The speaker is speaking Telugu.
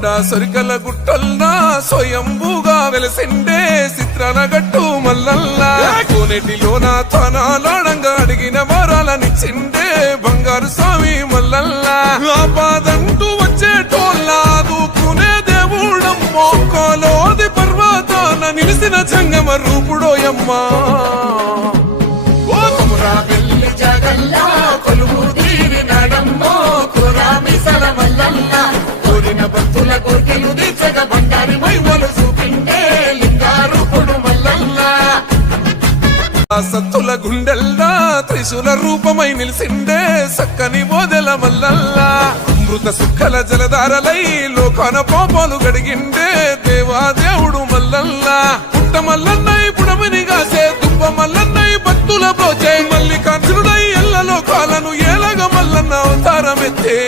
కొండ సొరికల గుట్టల్నా స్వయంభూగా వెలసిండే చిత్రాన గట్టు మల్లల్లా కోనేటిలోన తానాలాడంగా అడిగిన వరాలనిచ్చిండే బంగారు స్వామి మల్లల్లా ఆపాదంటూ వచ్చేటోళ్ళ దూకునే దేవుడమ్మో కోలోది పర్వతాన నిలిసిన జంగమ రూపుడోయమ్మా భక్తుల కోరికలు తీర్చగా బంగారి మైమలు చూపిండే లింగారూపుడు మల్లల్లా సత్తుల గుండెల్లా త్రిశూల రూపమై నిలిసిండే సక్కని బోదెల మల్లల్లా అమృత సుక్కల జలధారలై లోకాన పాపాలు గడిగిండే దేవాదేవుడు మల్లల్లా పుట్ట మల్లన్నై పుడమిని గాసే దుబ్బ మల్లన్నై భక్తుల బ్రోచే మల్లికార్జునుడై ఎల్ల లోకాలను ఏలగ మల్లన్న అవతారమెత్తే